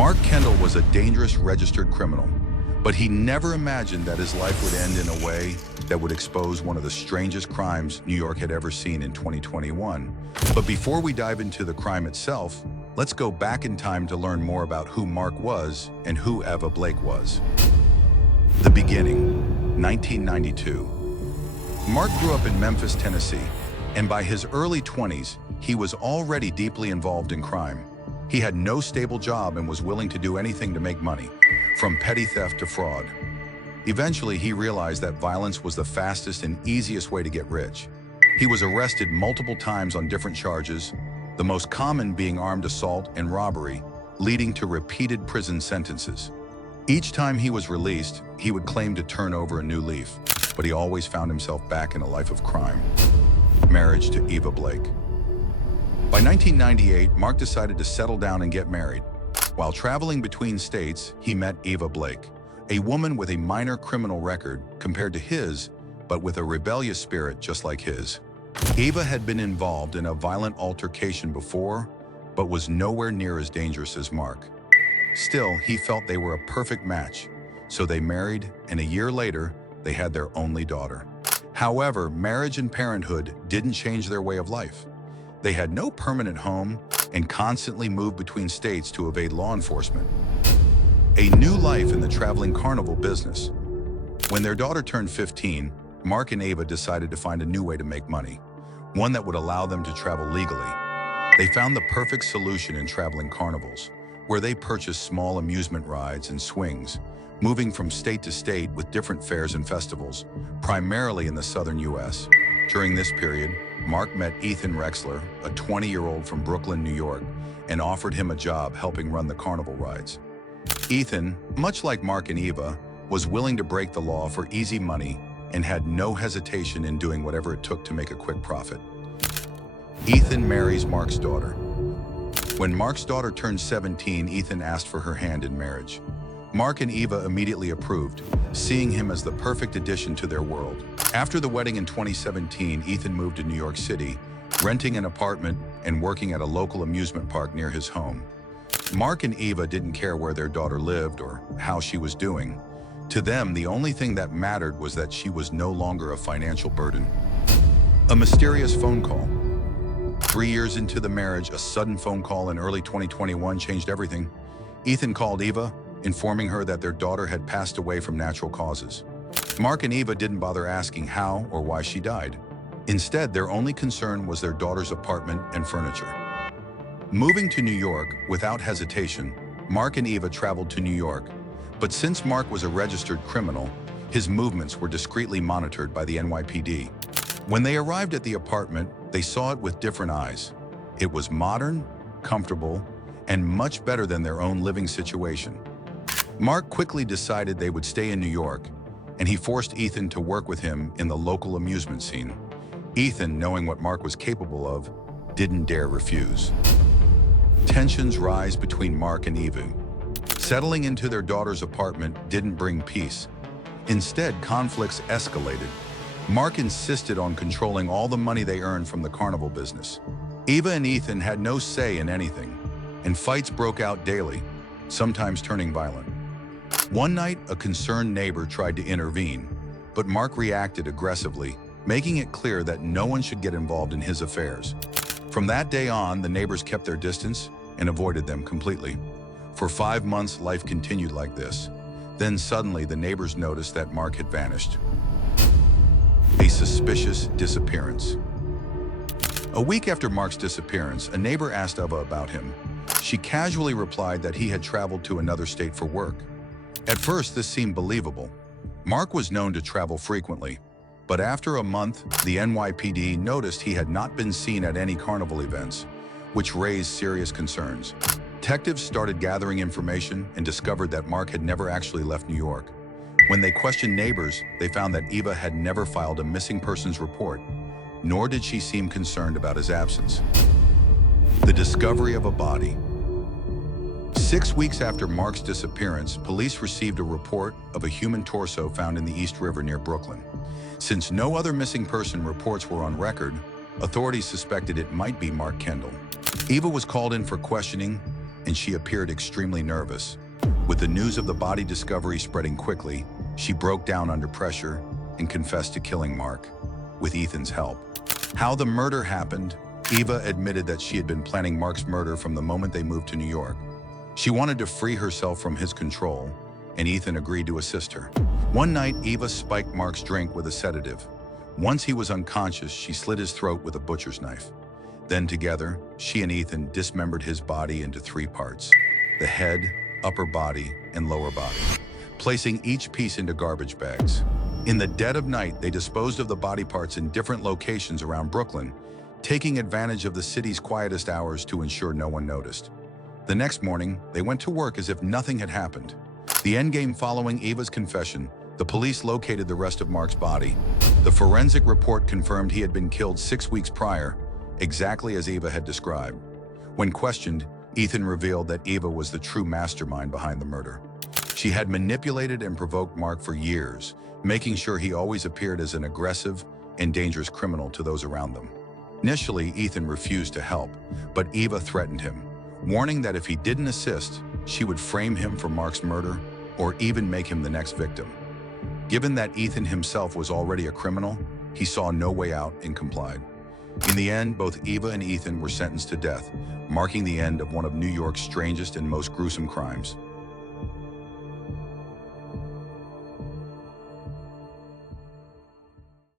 Mark Kendall was a dangerous registered criminal, but he never imagined that his life would end in a way that would expose one of the strangest crimes New York had ever seen in 2021. But before we dive into the crime itself, let's go back in time to learn more about who Mark was and who Eva Blake was. The beginning, 1992. Mark grew up in Memphis, Tennessee, and by his early 20s, he was already deeply involved in crime. He had no stable job and was willing to do anything to make money, from petty theft to fraud. Eventually, he realized that violence was the fastest and easiest way to get rich. He was arrested multiple times on different charges, the most common being armed assault and robbery, leading to repeated prison sentences. Each time he was released, he would claim to turn over a new leaf, but he always found himself back in a life of crime. Marriage to Eva Blake. By 1998, Mark decided to settle down and get married. While traveling between states, he met Eva Blake, a woman with a minor criminal record compared to his, but with a rebellious spirit just like his. Eva had been involved in a violent altercation before, but was nowhere near as dangerous as Mark. Still, he felt they were a perfect match, so they married, and a year later, they had their only daughter. However, marriage and parenthood didn't change their way of life. They had no permanent home and constantly moved between states to evade law enforcement. A new life in the traveling carnival business. When their daughter turned 15, Mark and Eva decided to find a new way to make money, one that would allow them to travel legally. They found the perfect solution in traveling carnivals, where they purchased small amusement rides and swings, moving from state to state with different fairs and festivals, primarily in the southern U.S. During this period, Mark met Ethan Rexler, a 20-year-old from Brooklyn, New York, and offered him a job helping run the carnival rides. Ethan, much like Mark and Eva, was willing to break the law for easy money and had no hesitation in doing whatever it took to make a quick profit. Ethan marries Mark's daughter. When Mark's daughter turned 17, Ethan asked for her hand in marriage. Mark and Eva immediately approved, seeing him as the perfect addition to their world. After the wedding in 2017, Ethan moved to New York City, renting an apartment and working at a local amusement park near his home. Mark and Eva didn't care where their daughter lived or how she was doing. To them, the only thing that mattered was that she was no longer a financial burden. A mysterious phone call. 3 years into the marriage, a sudden phone call in early 2021 changed everything. Ethan called Eva, informing her that their daughter had passed away from natural causes. Mark and Eva didn't bother asking how or why she died. Instead, their only concern was their daughter's apartment and furniture. Moving to New York without hesitation, Mark and Eva traveled to New York. But since Mark was a registered criminal, his movements were discreetly monitored by the NYPD. When they arrived at the apartment, they saw it with different eyes. It was modern, comfortable, and much better than their own living situation. Mark quickly decided they would stay in New York, and he forced Ethan to work with him in the local amusement scene. Ethan, knowing what Mark was capable of, didn't dare refuse. Tensions rise between Mark and Eva. Settling into their daughter's apartment didn't bring peace. Instead, conflicts escalated. Mark insisted on controlling all the money they earned from the carnival business. Eva and Ethan had no say in anything, and fights broke out daily, sometimes turning violent. One night, a concerned neighbor tried to intervene, but Mark reacted aggressively, making it clear that no one should get involved in his affairs. From that day on, the neighbors kept their distance and avoided them completely. For 5 months, life continued like this. Then suddenly, the neighbors noticed that Mark had vanished. A suspicious disappearance. A week after Mark's disappearance, a neighbor asked Eva about him. She casually replied that he had traveled to another state for work. At first, this seemed believable. Mark was known to travel frequently, but after a month, the NYPD noticed he had not been seen at any carnival events, which raised serious concerns. Detectives started gathering information and discovered that Mark had never actually left New York. When they questioned neighbors, they found that Eva had never filed a missing persons report, nor did she seem concerned about his absence. The discovery of a body. 6 weeks after Mark's disappearance, police received a report of a human torso found in the East River near Brooklyn. Since no other missing person reports were on record, authorities suspected it might be Mark Kendall. Eva was called in for questioning, and she appeared extremely nervous. With the news of the body discovery spreading quickly, she broke down under pressure and confessed to killing Mark, with Ethan's help. How the murder happened: Eva admitted that she had been planning Mark's murder from the moment they moved to New York. She wanted to free herself from his control, and Ethan agreed to assist her. One night, Eva spiked Mark's drink with a sedative. Once he was unconscious, she slit his throat with a butcher's knife. Then together, she and Ethan dismembered his body into 3 parts: the head, upper body, and lower body, placing each piece into garbage bags. In the dead of night, they disposed of the body parts in different locations around Brooklyn, taking advantage of the city's quietest hours to ensure no one noticed. The next morning, they went to work as if nothing had happened. The endgame: following Eva's confession, the police located the rest of Mark's body. The forensic report confirmed he had been killed 6 weeks prior, exactly as Eva had described. When questioned, Ethan revealed that Eva was the true mastermind behind the murder. She had manipulated and provoked Mark for years, making sure he always appeared as an aggressive and dangerous criminal to those around them. Initially, Ethan refused to help, but Eva threatened him, warning that if he didn't assist, she would frame him for Mark's murder or even make him the next victim. Given that Ethan himself was already a criminal, he saw no way out and complied. In the end, both Eva and Ethan were sentenced to death, marking the end of one of New York's strangest and most gruesome crimes.